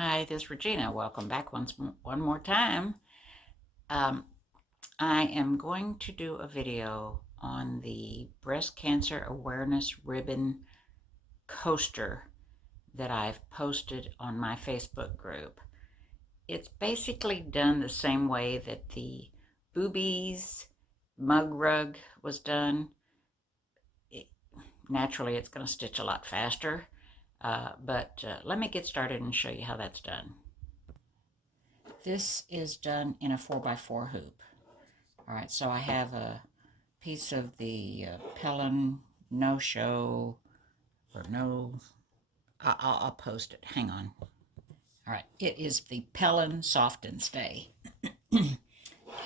Hi, this is Regina. Welcome back one more time. Um, I am going to do a video on the breast cancer awareness ribbon coaster that I've posted on my Facebook group. It's basically done the same way that the boobies mug rug was done. Naturally, it's going to stitch a lot faster, but let me get started and show you how that's done. This is done in a 4x4 hoop. All right, so I have a piece of the Pellin no-show, or no, I'll post it. Hang on. All right, it is the Pellin Soft and Stay.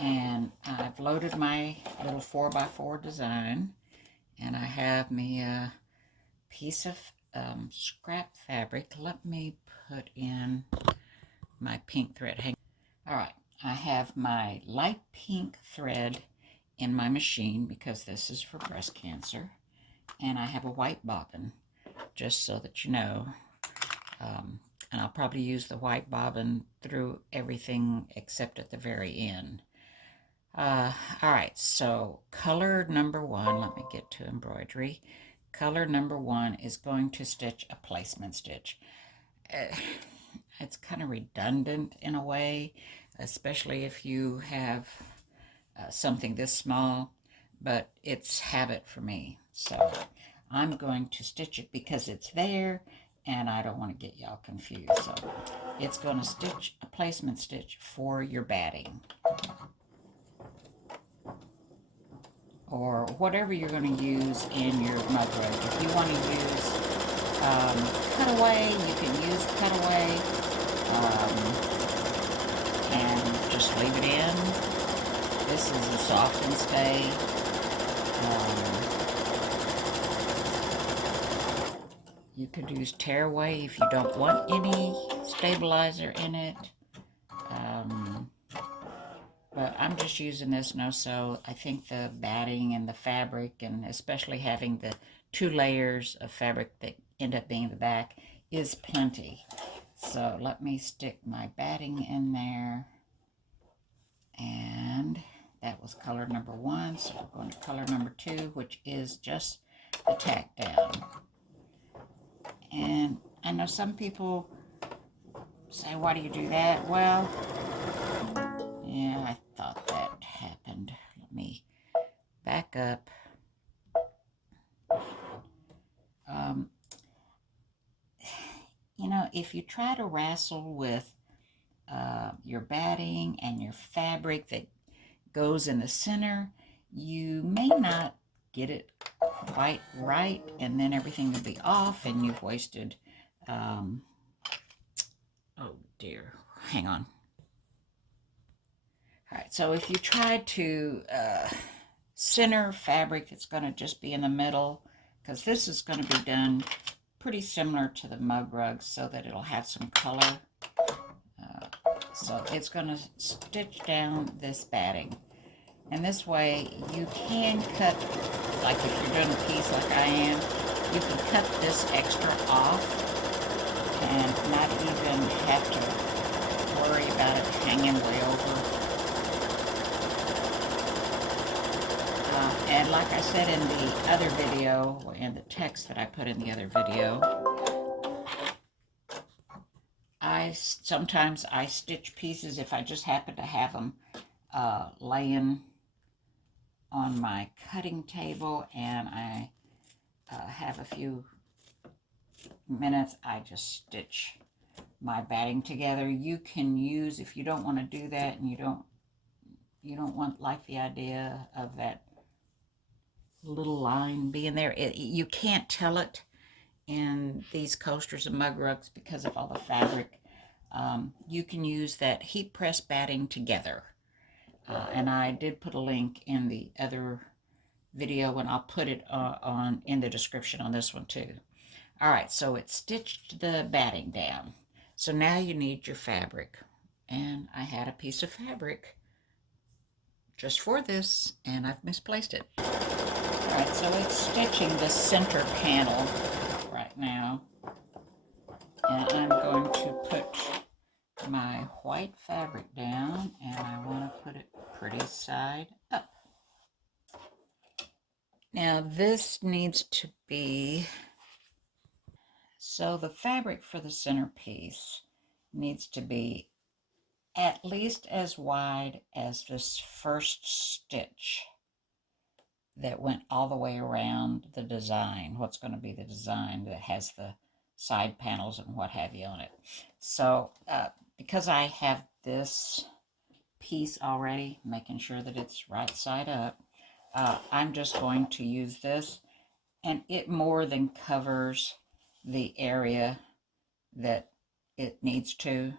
And I've loaded my little 4x4 design, and I have me a piece of scrap fabric. Let me put in my pink thread. Hang. All right, I have my light pink thread in my machine because this is for breast cancer, and I have a white bobbin, just so that you know. And I'll probably use the white bobbin through everything except at the very end. All right, so color number one, let me get to embroidery. Color number one is going to stitch a placement stitch. It's kind of redundant in a way, especially if you have something this small, but it's habit for me. So I'm going to stitch it because it's there, and I don't want to get y'all confused. So it's going to stitch a placement stitch for your batting, or whatever you're going to use in your mug rug. If you want to use cutaway, you can use cutaway, and just leave it in. This is a soft and stay. You could use tearaway if you don't want any stabilizer in it. But I'm just using this no-sew. I think the batting and the fabric, and especially having the 2 layers of fabric that end up being the back, is plenty. So let me stick my batting in there. And that was color number one. So we're going to color number two, which is just the tack down. And I know some people say, why do you do that? Well, yeah, I thought that happened. Let me back up. You know, if you try to wrestle with your batting and your fabric that goes in the center, you may not get it quite right, and then everything will be off, and you've wasted, oh dear, hang on. All right, so if you try to center fabric that's going to just be in the middle, because this is going to be done pretty similar to the mug rug so that it'll have some color. So it's going to stitch down this batting. And this way you can cut, like if you're doing a piece like I am, you can cut this extra off and not even have to worry about it hanging way over. And like I said in the other video, or in the text that I put in the other video, sometimes I stitch pieces if I just happen to have them laying on my cutting table and I have a few minutes, I just stitch my batting together. You can use, if you don't want to do that and you don't like the idea of that little line being there, you can't tell it in these coasters and mug rugs because of all the fabric. You can use that heat press batting together. And I did put a link in the other video, and I'll put it in the description on this one too. All right, so it stitched the batting down. So now you need your fabric. And I had a piece of fabric just for this, and I've misplaced it. All right, so it's stitching the center panel right now. And I'm going to put white fabric down, and I want to put it pretty side up. Now this needs to be, so the fabric for the centerpiece needs to be at least as wide as this first stitch that went all the way around the design, what's going to be the design that has the side panels and what have you on it. So because I have this piece already, making sure that it's right side up, I'm just going to use this, and it more than covers the area that it needs to.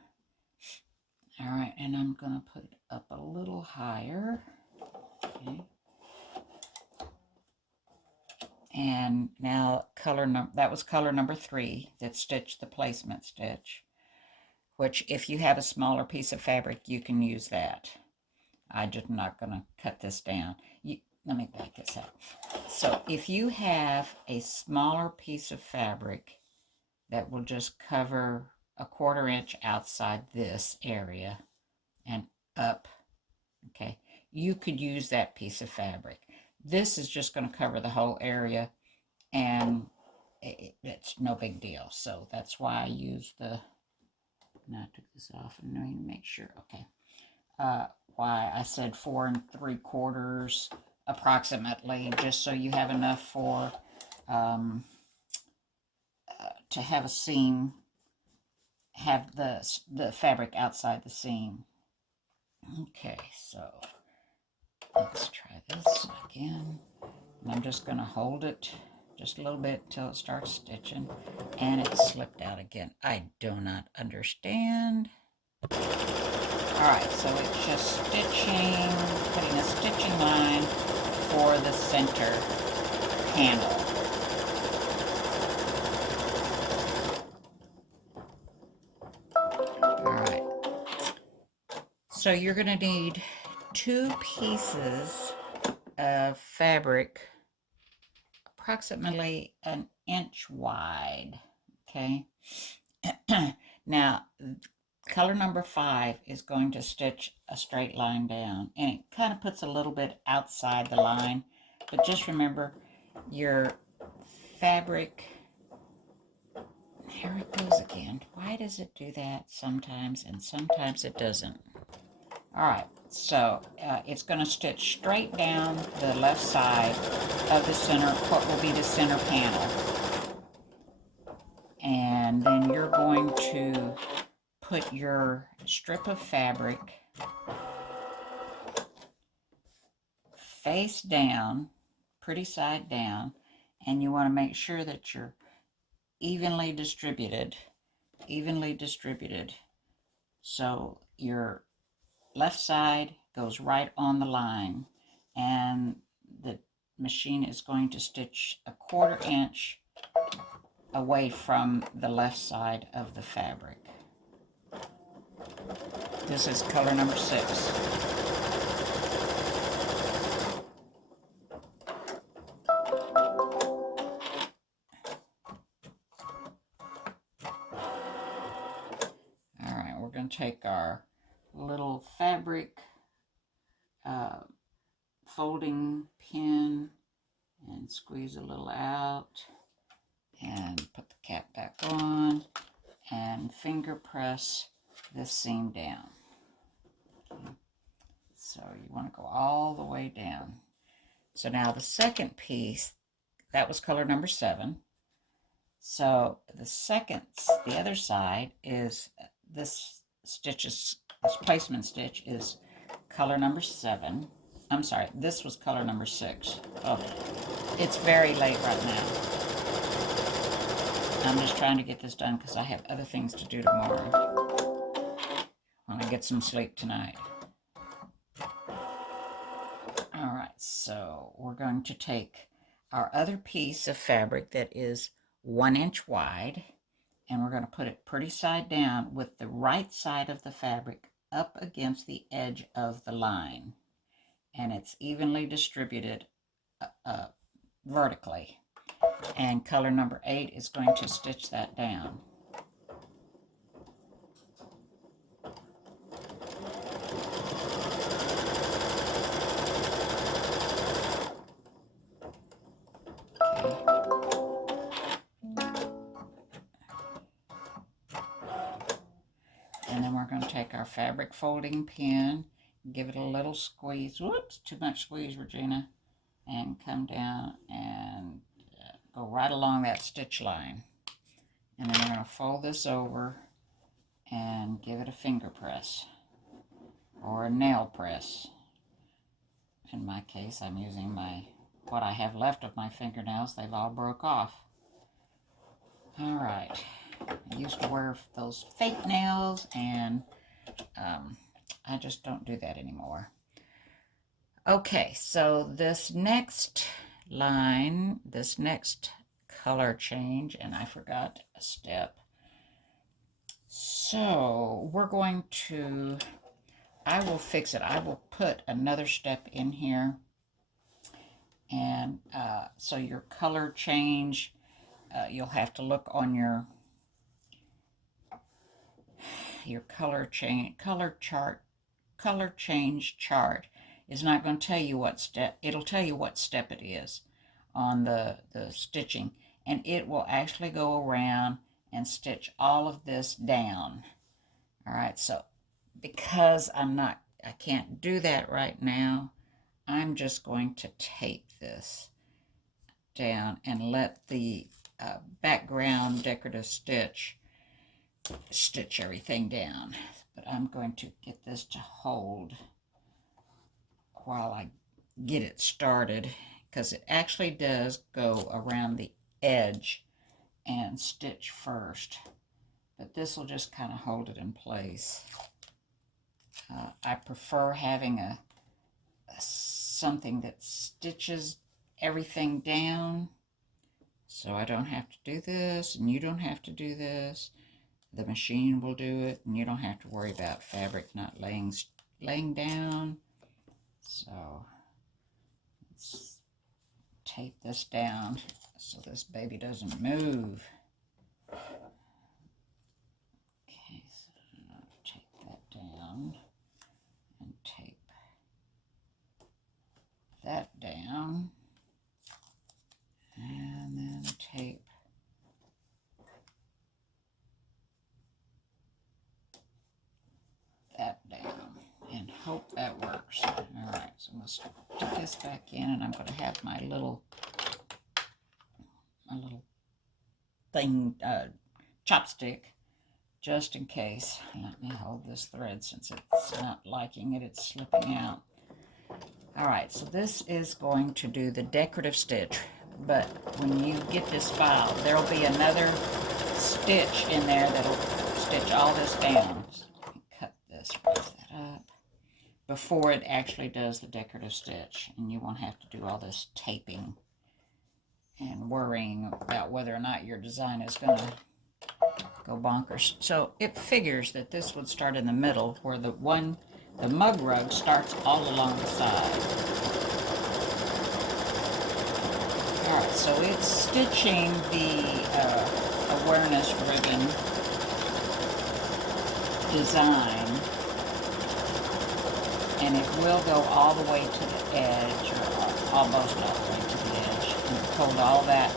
All right, and I'm going to put it up a little higher. Okay. And now that was color number 3 that stitched the placement stitch, which if you have a smaller piece of fabric, you can use that. I'm just not going to cut this down. Let me back this up. So if you have a smaller piece of fabric that will just cover a 1/4 inch outside this area and up, okay, you could use that piece of fabric. This is just going to cover the whole area, and it's no big deal. So that's why I use the, now I took this off and I need to make sure, okay. Why I said 4 3/4 approximately, just so you have enough for to have a seam, have the fabric outside the seam. Okay, so let's try this again. And I'm just going to hold it just a little bit until it starts stitching, and it slipped out again. I do not understand. All right, so it's just stitching, putting a stitching line for the center panel. All right, so you're going to need 2 pieces of fabric approximately 1 inch wide, okay? Now, color number 5 is going to stitch a straight line down, and it kind of puts a little bit outside the line, but just remember your fabric, here it goes again. Why does it do that sometimes, and sometimes it doesn't? All right, so it's going to stitch straight down the left side of the center, what will be the center panel. And then you're going to put your strip of fabric face down, pretty side down, and you want to make sure that you're evenly distributed. So your left side goes right on the line, and the machine is going to stitch a 1/4 inch away from the left side of the fabric. This is color number 6. All right, we're going to take our little fabric folding pin and squeeze a little out and put the cap back on and finger press this seam down. Okay. So you want to go all the way down. So now the second piece, that was color number 7. So the other side is this placement stitch is color number 7. I'm sorry, this was color number 6. Oh, it's very late right now. I'm just trying to get this done because I have other things to do tomorrow when I get some sleep tonight. All right, so we're going to take our other piece of fabric that is 1 inch wide, and we're going to put it pretty side down with the right side of the fabric up against the edge of the line, and it's evenly distributed vertically. And color number 8 is going to stitch that down. And then we're going to take our fabric folding pin, give it a little squeeze. Whoops, too much squeeze, Regina. And come down and go right along that stitch line. And then we're going to fold this over and give it a finger press or a nail press. In my case, I'm using what I have left of my fingernails. They've all broke off. All right. I used to wear those fake nails, and I just don't do that anymore. Okay, so this next line, this next color change, and I forgot a step. So we're going to, I will fix it. I will put another step in here. And so your color change, you'll have to look on your color change chart is not going to tell you what step. It'll tell you what step it is on the stitching, and it will actually go around and stitch all of this down. All right, so because I can't do that right now, I'm just going to tape this down and let the background decorative stitch everything down. But I'm going to get this to hold while I get it started, because it actually does go around the edge and stitch first, but this will just kind of hold it in place. I prefer having something that stitches everything down, so I don't have to do this and you don't have to do this. The machine will do it, and you don't have to worry about fabric not laying down. So let's tape this down so this baby doesn't move. Okay, so I'll take that down and tape that down, and then tape that down, and hope that works. All right, so I'm going to stick this back in, and I'm going to have my little thing, chopstick, just in case. Let me hold this thread since it's not liking it. It's slipping out. All right, so this is going to do the decorative stitch, but when you get this file, there will be another stitch in there that'll stitch all this down. So cut this, raise that up, before it actually does the decorative stitch, and you won't have to do all this taping and worrying about whether or not your design is going to go bonkers. So it figures that this would start in the middle, where the mug rug starts all along the side. All right, so it's stitching the awareness ribbon design, and it will go all the way to the edge, or almost all the way to the edge, and hold all that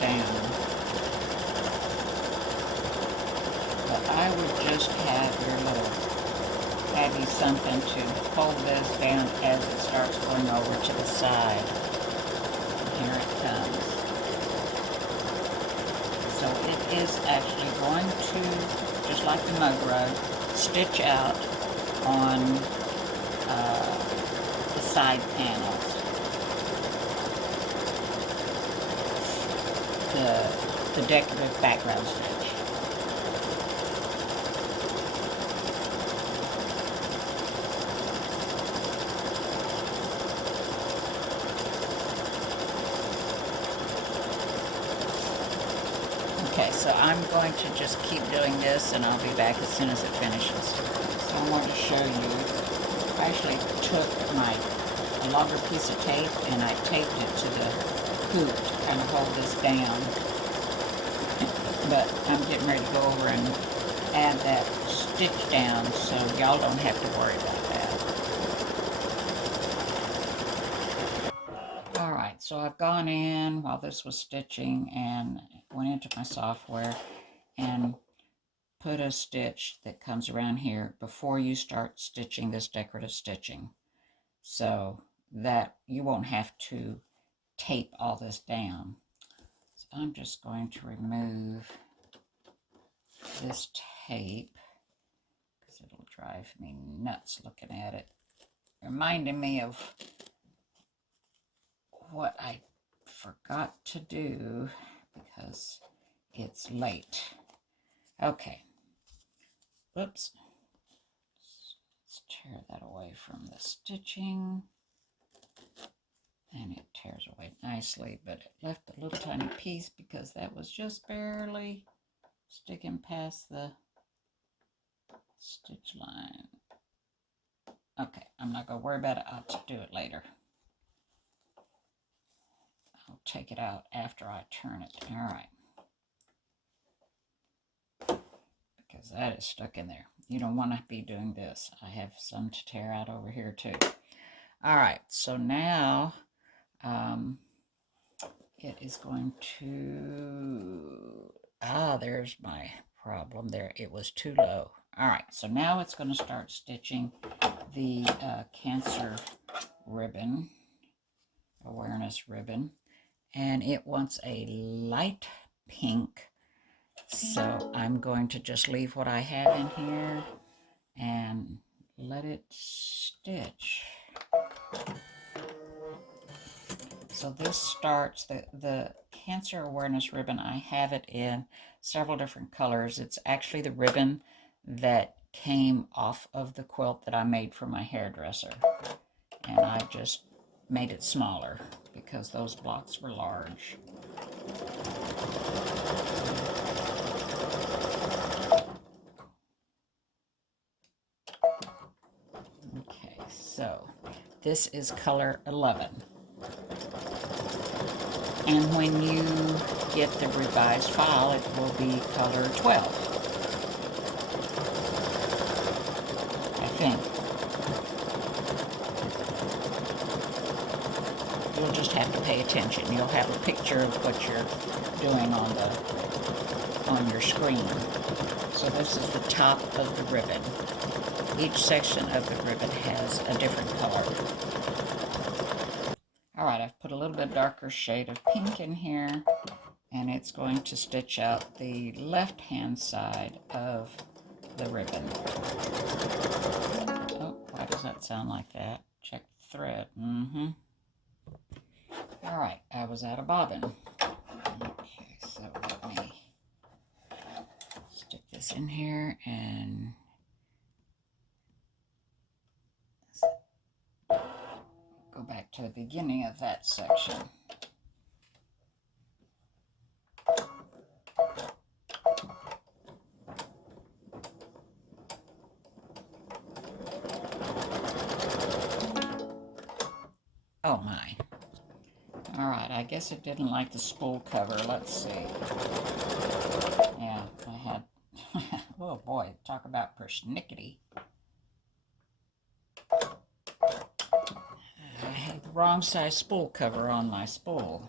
down. But I would just have you something to hold this down as it starts going over to the side. And here it comes. So it is actually going to, just like the mug rug, stitch out on the side panels. The decorative background stitch. Okay, so I'm going to just keep doing this, and I'll be back as soon as it finishes. So I want to show you, I actually took a longer piece of tape and I taped it to the hoop to kind of hold this down. But I'm getting ready to go over and add that stitch down, so y'all don't have to worry about that. Alright, so I've gone in while this was stitching and went into my software and put a stitch that comes around here before you start stitching this decorative stitching, so that you won't have to tape all this down. So I'm just going to remove this tape because it'll drive me nuts looking at it, reminding me of what I forgot to do because it's late. Okay. Whoops. Let's tear that away from the stitching. And it tears away nicely, but it left a little tiny piece because that was just barely sticking past the stitch line. Okay, I'm not going to worry about it. I'll do it later. I'll take it out after I turn it. All right. Because that is stuck in there. You don't want to be doing this. I have some to tear out over here too. All right, so now it is going to, there's my problem there. It was too low. All right, so now it's going to start stitching the cancer ribbon, awareness ribbon, and it wants a light pink. So I'm going to just leave what I have in here and let it stitch. So this starts, the cancer awareness ribbon, I have it in several different colors. It's actually the ribbon that came off of the quilt that I made for my hairdresser. And I just made it smaller because those blocks were large. Okay, so this is color 11. And when you get the revised file, it will be color 12, I think. You'll just have to pay attention. You'll have a picture of what you're doing on your screen. So this is the top of the ribbon. Each section of the ribbon has a different color. All right, I've put a little bit darker shade of pink in here, and it's going to stitch out the left-hand side of the ribbon. Oh, why does that sound like that? Check the thread. All right, I was out of bobbin. Okay, so let me stick this in here and go back to the beginning of that section. Oh my. All right, I guess it didn't like the spool cover. Let's see. Yeah, I had, oh boy, talk about persnickety. I had the wrong size spool cover on my spool.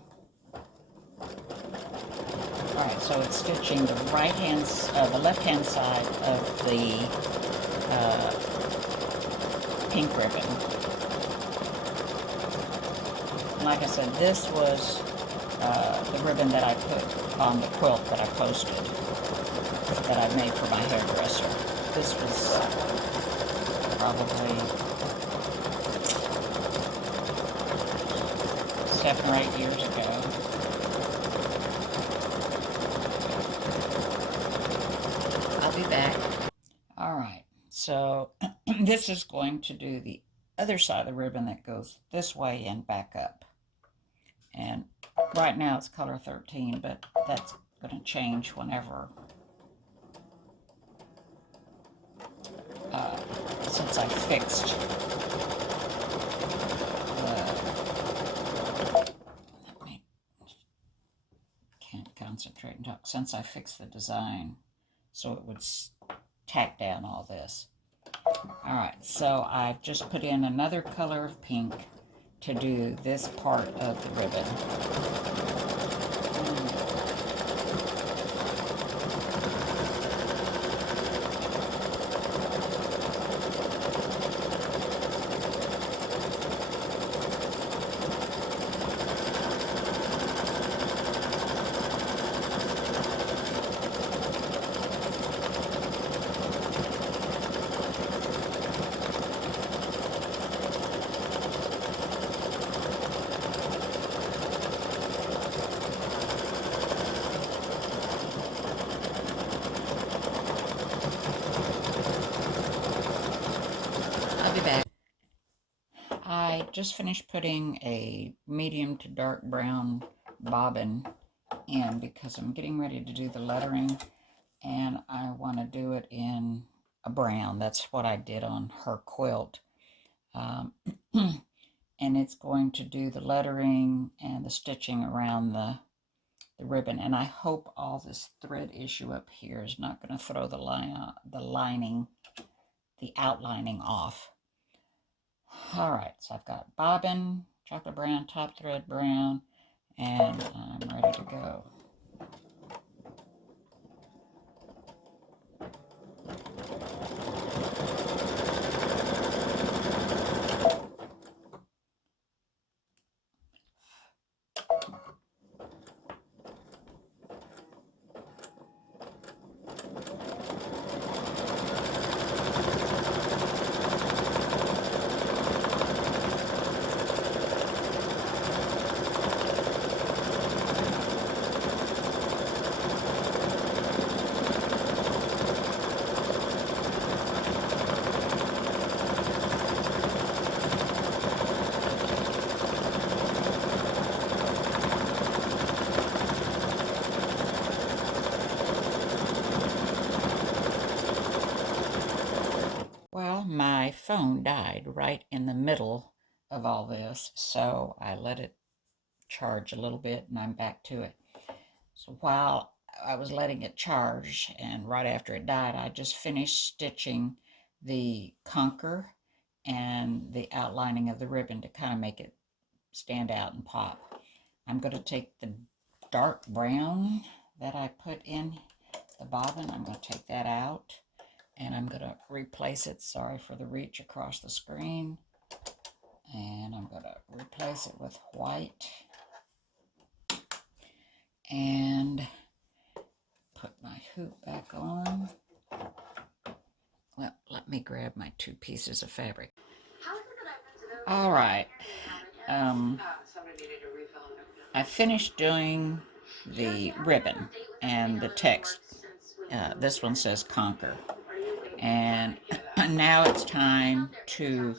All right, so it's stitching the the left-hand side of the pink ribbon. Like I said, this was the ribbon that I put on the quilt that I posted, that I made for my hairdresser. This was probably 7 or 8 years ago. I'll be back. All right, so this is going to do the other side of the ribbon that goes this way and back up. And right now it's color 13, but that's going to change whenever, since I fixed can't concentrate and talk, since I fixed the design so it would tack down all this. All right, so I've just put in another color of pink to do this part of the ribbon. just finished putting a medium to dark brown bobbin in because I'm getting ready to do the lettering, and I want to do it in a brown. That's what I did on her quilt. And it's going to do the lettering and the stitching around the ribbon. And I hope all this thread issue up here is not going to throw the outlining off. All right, so I've got bobbin, chocolate brown, top thread brown, and I'm ready to go. Well, my phone died right in the middle of all this, so I let it charge a little bit and I'm back to it. So while I was letting it charge and right after it died, I just finished stitching the conker and the outlining of the ribbon to kind of make it stand out and pop. I'm going to take the dark brown that I put in the bobbin, I'm going to take that out and I'm going to replace it. Sorry for the reach across the screen. And I'm going to replace it with white and put my hoop back on. Well, let me grab my 2 pieces of fabric. All right. I finished doing the ribbon and the text. This one says Conquer. And now it's time to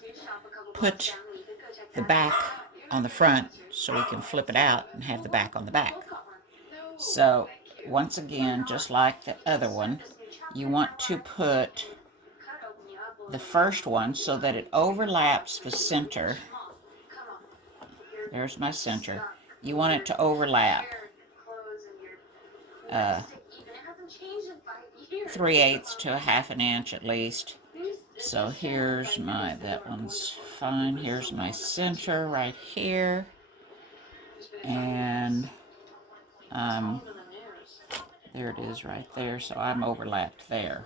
put the back on the front so we can flip it out and have the back on the back. So once again, just like the other one, you want to put the first one so that it overlaps the center. There's my center. You want it to overlap 3/8 to a 1/2 inch at least. So here's that one's fine. Here's my center right here. And there it is right there. So I'm overlapped there.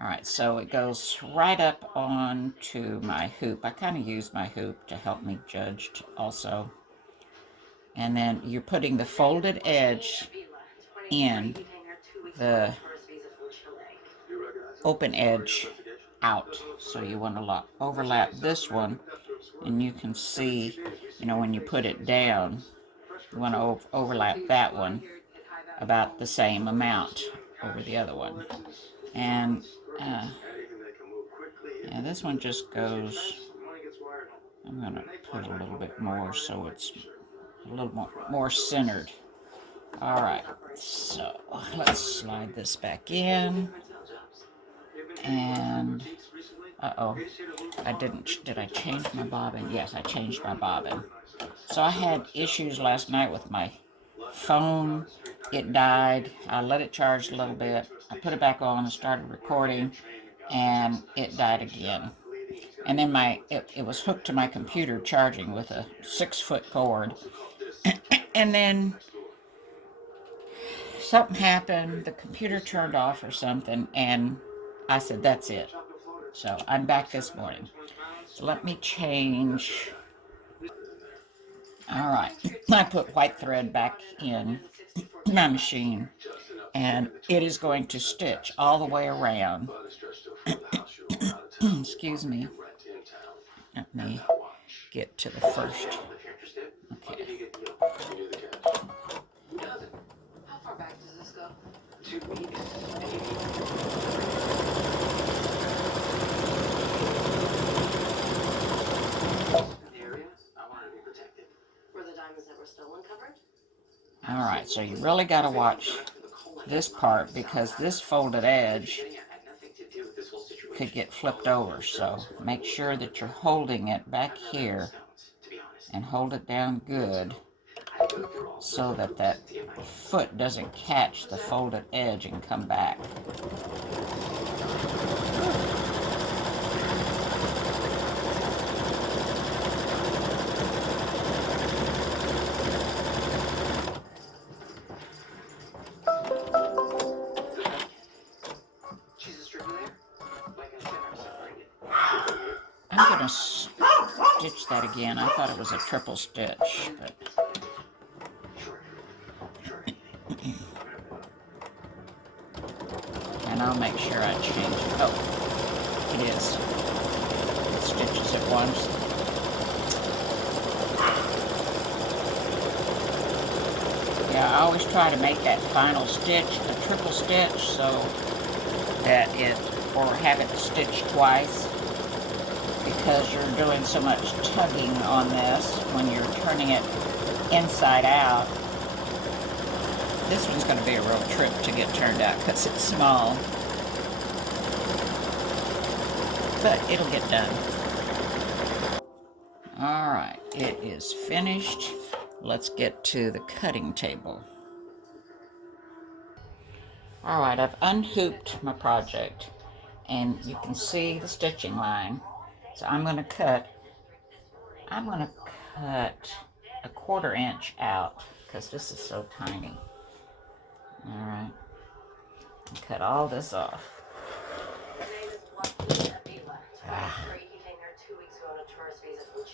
All right, so it goes right up onto my hoop. I kind of use my hoop to help me judge also. And then you're putting the folded edge in, the open edge out. So you want to overlap this one, and you can see, when you put it down, you want to overlap that one about the same amount over the other one. And this one just goes, I'm going to put a little bit more so it's a little more centered. All right, so let's slide this back in. And, did I change my bobbin? Yes, I changed my bobbin. So I had issues last night with my phone. It died. I let it charge a little bit. I put it back on and started recording, and it died again. And then it was hooked to my computer charging with a 6-foot cord. And then something happened, the computer turned off or something, and I said, that's it. So I'm back this morning. So let me change. All right, I put white thread back in my machine, and it is going to stitch all the way around. Excuse me. Let me get to the first. Okay. How far back does this go? 2 weeks, maybe. Alright, so you really got to watch this part because this folded edge could get flipped over. So make sure that you're holding it back here and hold it down good so that that foot doesn't catch the folded edge and come back. I'm going to stitch that again. I thought it was a triple stitch, but and I'll make sure I change it. Oh, it is. It stitches at once. Yeah, I always try to make that final stitch a triple stitch so that it, or have it stitched twice, because you're doing so much tugging on this when you're turning it inside out. This one's going to be a real trip to get turned out because it's small, but it'll get done. Alright, it is finished. Let's get to the cutting table. Alright, I've unhooped my project and you can see the stitching line. So I'm going to cut a 1/4 inch out because this is so tiny. Alright, cut all this off.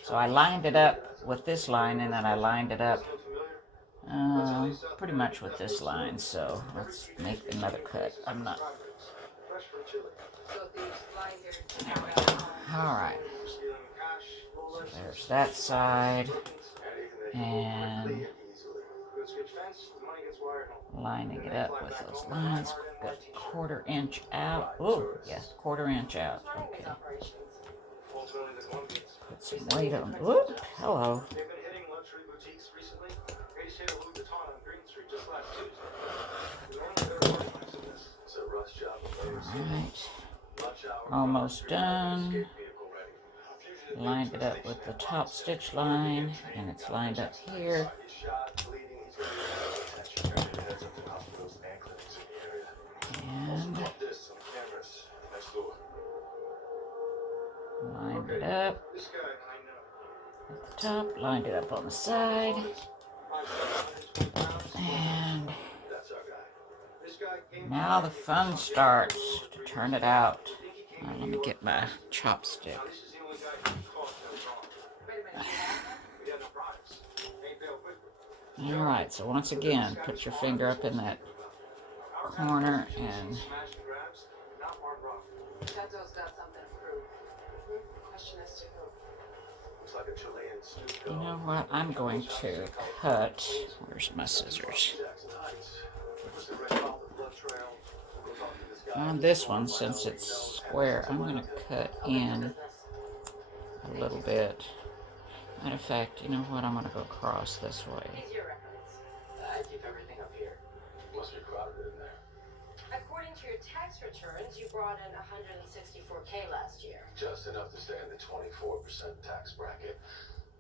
So I lined it up with this line, and then I lined it up pretty much with this line. So let's make another cut. I'm not. There we go. Alright. So there's that side. And lining it up with those lines. Got 1/4 inch out. Oh, yes, 1/4 inch out. Okay. Put some weight on. Whoop, hello. Alright. Almost done. Lined it up with the top stitch line, and it's lined up here. And lined it up at the top, lined it up on the side, and now the fun starts to turn it out. Let me get my chopstick. Alright, so once again, put your finger up in that corner and you know what, I'm going to cut, where's my scissors? On this one, since it's square, I'm going to cut in a little bit. Matter of fact, you know what, I'm going to go across this way. I keep everything up here. Must be crowded in there. According to your tax returns, you brought in $164K last year. Just enough to stay in the 24% tax bracket,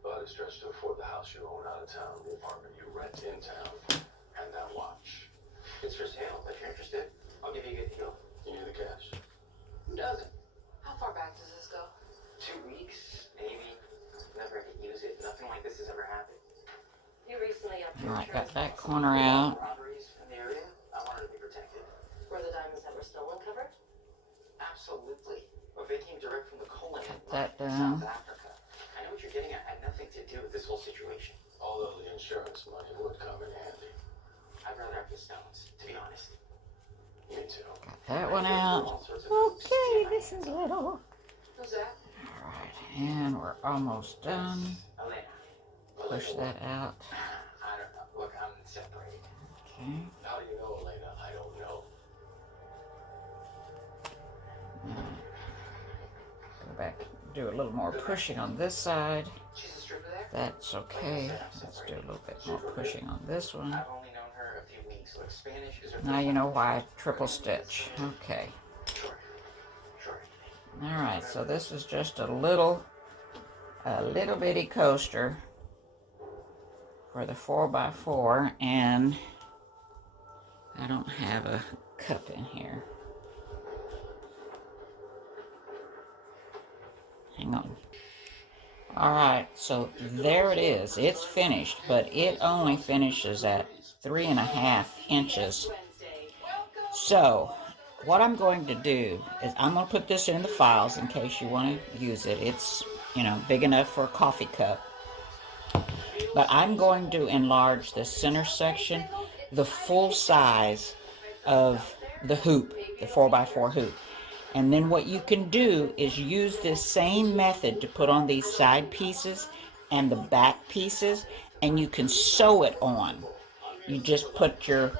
but it's stretched to afford the house you own out of town, the apartment you rent in town, and that watch. It's for sale. If you're interested, I'll give you a good deal. You need the cash. Who doesn't? How far back does this go? 2 weeks, maybe. Never could use it. Nothing like this has ever happened. Alright, got that corner out. In the area, I wanted to be protected. Were the diamonds that were stolen covered? Absolutely. But they came direct from the colon in That down. South Africa. I know what you're getting at. Had nothing to do with this whole situation. Although the insurance money would come in handy. I'd rather have the stones, to be honest. Me too. Got that one out. Okay, this is little. Who's that? Alright, and we're almost done. Elena. Push that out. I don't know. Look, I'm separated. Okay. How do you know, Elena? I don't know. Go back, do a little more pushing on this side. She's a stripper there? That's okay. Let's do a little bit more pushing on this one. I've only known Now you know why I triple stitch. Okay. Alright, so this is just a little bitty coaster for the 4x4, and I don't have a cup in here. Hang on. Alright, so there it is. It's finished, but it only finishes at 3.5 inches. So, what I'm going to do is I'm going to put this in the files in case you want to use it. It's, you know, big enough for a coffee cup. But I'm going to enlarge the center section the full size of the hoop, the 4x4 hoop. And then what you can do is use this same method to put on these side pieces and the back pieces, and you can sew it on. You just put your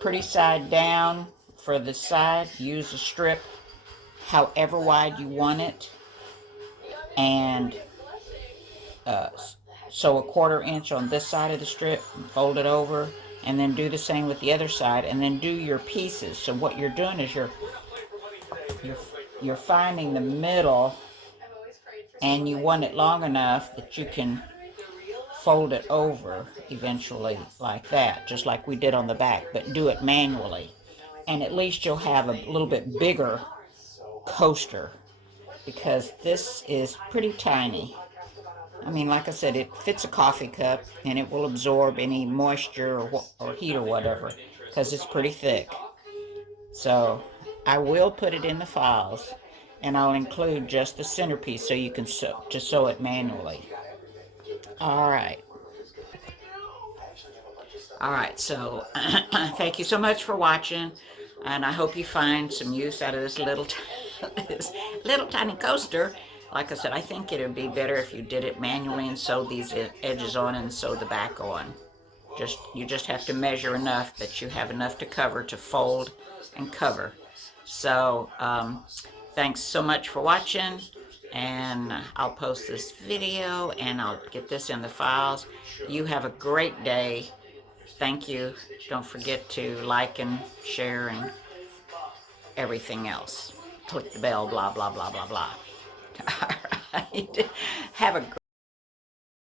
pretty side down for the side, use a strip however wide you want it, and sew a 1/4 inch on this side of the strip, fold it over, and then do the same with the other side, and then do your pieces. So what you're doing is you're finding the middle, and you want it long enough that you can fold it over eventually like that, just like we did on the back, but do it manually. And at least you'll have a little bit bigger coaster, because this is pretty tiny. I mean, like I said, it fits a coffee cup, and it will absorb any moisture or heat or whatever, because it's pretty thick. So I will put it in the files, and I'll include just the centerpiece so you can sew it manually. Alright. Alright, so thank you so much for watching, and I hope you find some use out of this this little tiny coaster. Like I said, I think it would be better if you did it manually and sewed these edges on and sewed the back on. You just have to measure enough that you have enough to cover to fold and cover. So thanks so much for watching, and I'll post this video and I'll get this in the files. You have a great day. Thank you. Don't forget to like and share and everything else. Click the bell, blah, blah, blah, blah, blah. All right. Have a great